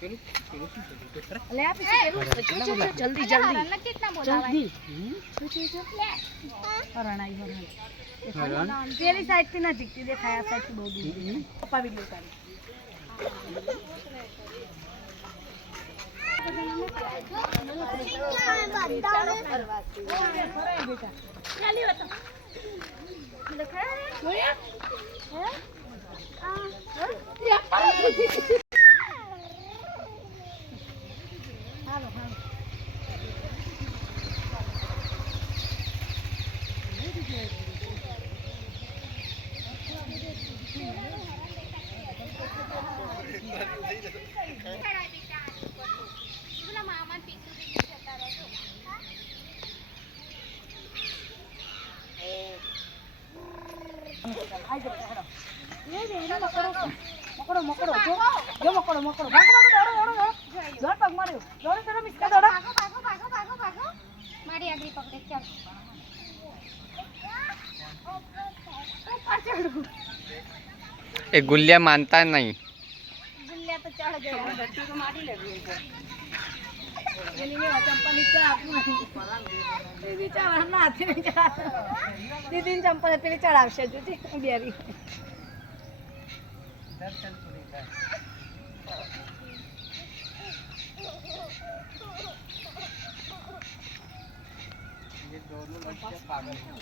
ले आप इसे जल्दी जल्दी कितना बोलावा हरण आई हरण पेली साइड થી નજીક થી દેખાય આ સાઈડ થી બહુ દૂર પપ્પા વિડિયો કાઢે મકડો મકડો જો મકડો મકડો ભાગો ભાગો દોડો દોડો દોડ પગ માર્યો દોડો દોડો મિસ્કા દોડો ભાગો ભાગો ભાગો ભાગો ભાગો મારી આગળ પકડે ચાલ એ ગુલ્યા માનતા નહીં ગુલ્યા તો ચढ़ गया धरती को माटी लगी है ये नहीं है चंपल नीचे आपने दीदी चढ़ा ना हाथ में चढ़ा दीदी ने चंपल पे चढ़ावશે જોતી બેરી दर्शन पूरी कर ये दोनों बच्चे पागल हैं